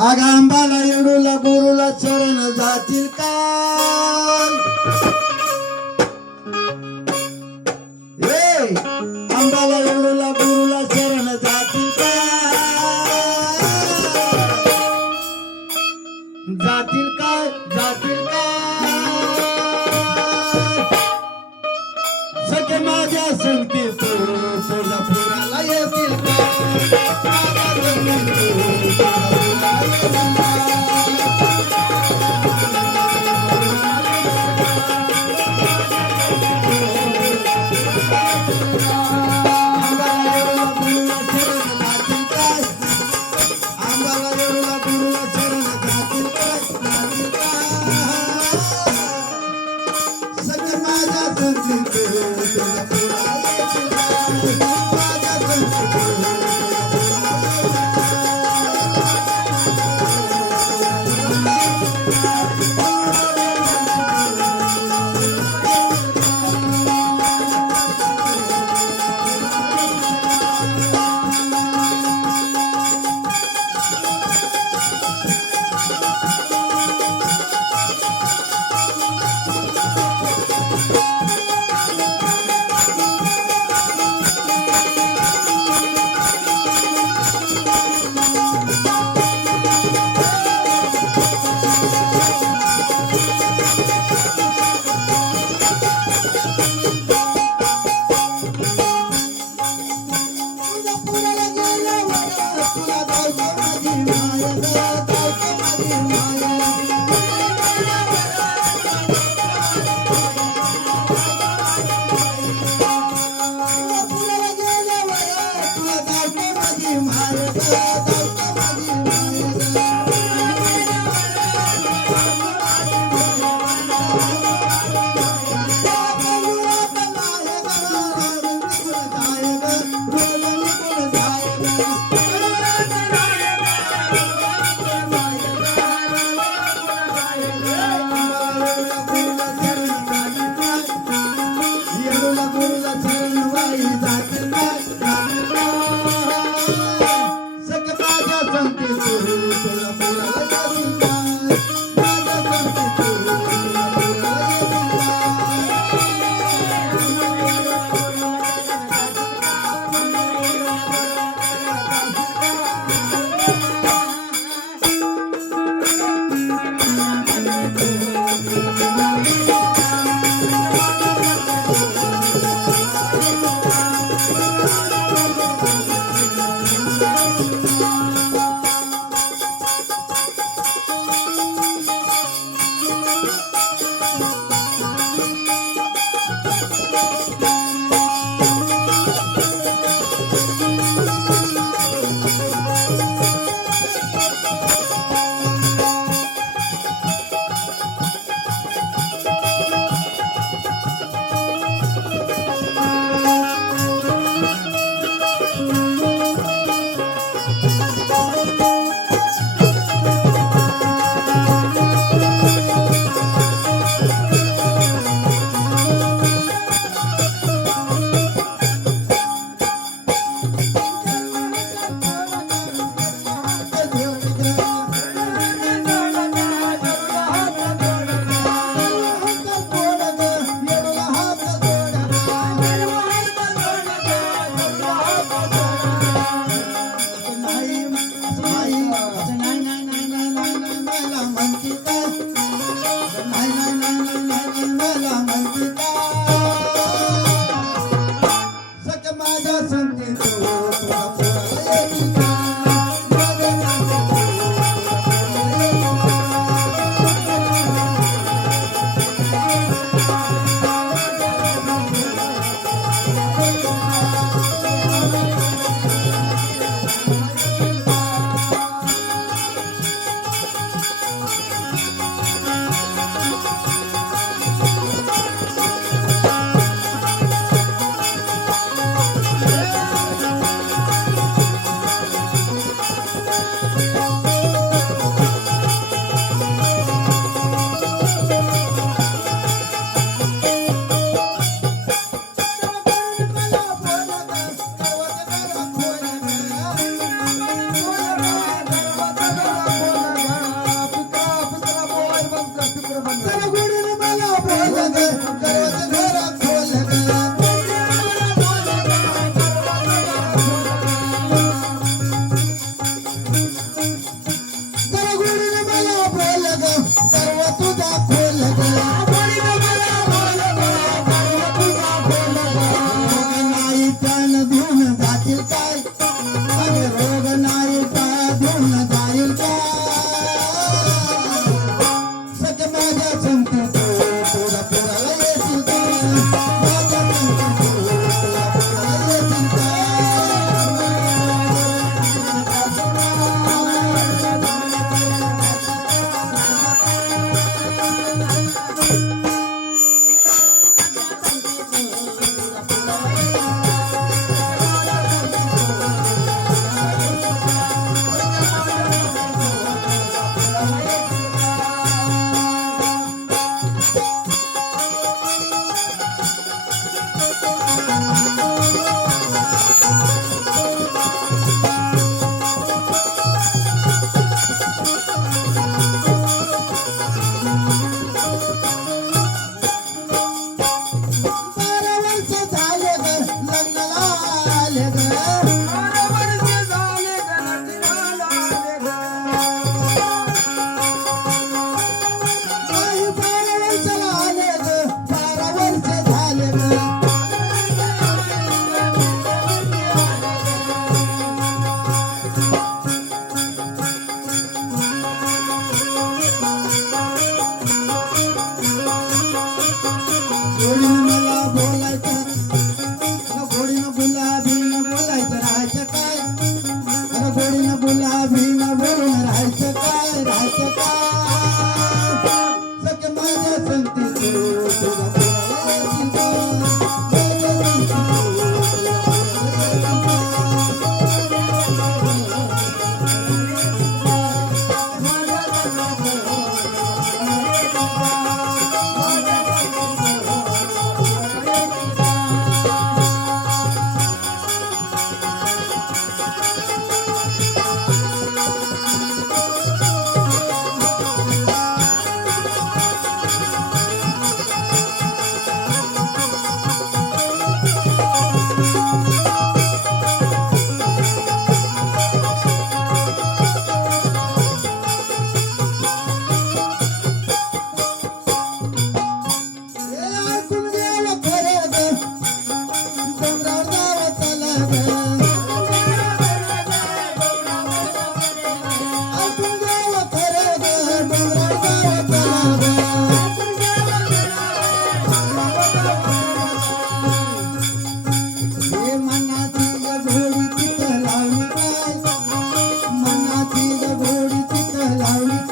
आगांबाला येडूला गुरुला चरण जातील का अंबाला येडूला गुरुला चरण जातील का जातील काय जातील का सगळे माझ्या संगती तुळजापुराला येतील का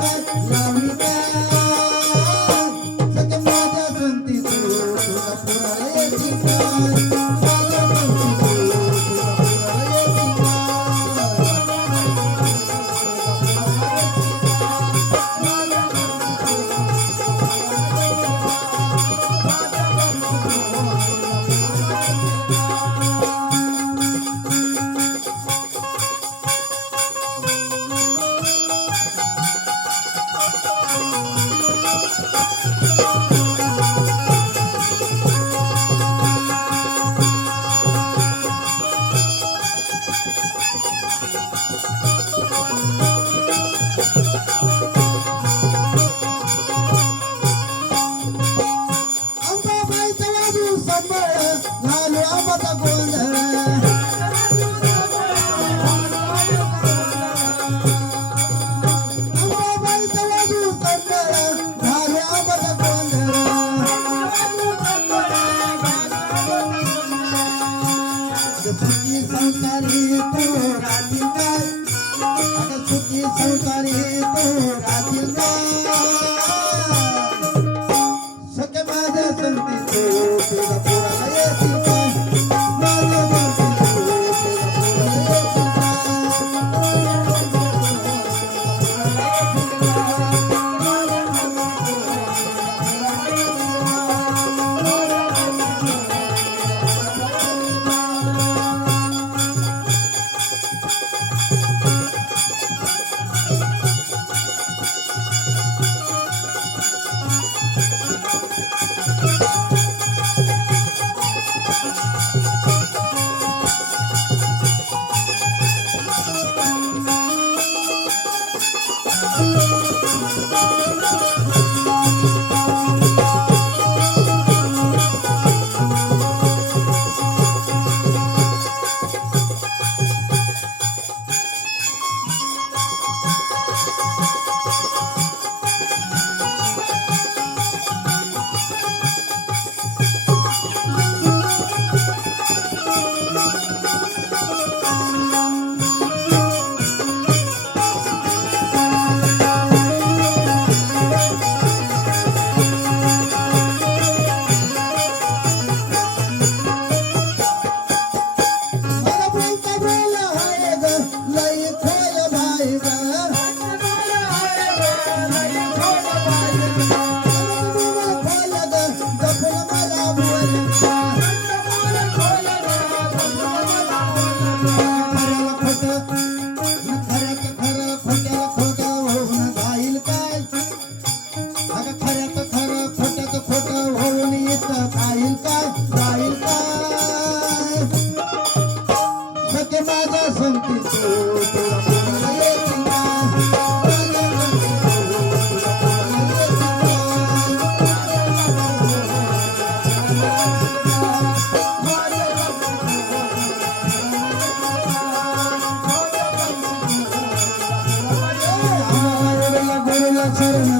काय लावली काय सखे माझ्या संती तू तुला पुराला येते काय माझ्या संती तू तुला पुराला येते अंबाबाईचा वाजू संबळ घालू आंबाचा गोंधळ अंबाबाईचा वाजू संबळ घालू आंबाचा गोंधळ सुखी संसारी तू राहतील काय अगं सुखी संसारी तू राहतील काय सखे माझ्या संती तू तुझा पुराला येतील काय माझ्या संती तू तुझा पुराला येतील मला बोलता बोला हाय ग लई खोल भाई ग खोल ग जपून मला बोल खऱ्याला खोट खऱ्याचं खरं खोट्याला खोटं होऊन जाईल काय अगं खऱ्याचं खरं खोट्याचं खोटं होऊन येतं जाईल काय जाईल काय सखे माझ्या संती तू तुला पुराला येतील काय माझ्या संती तू तुला पुराला येतील काय गुरुला शरण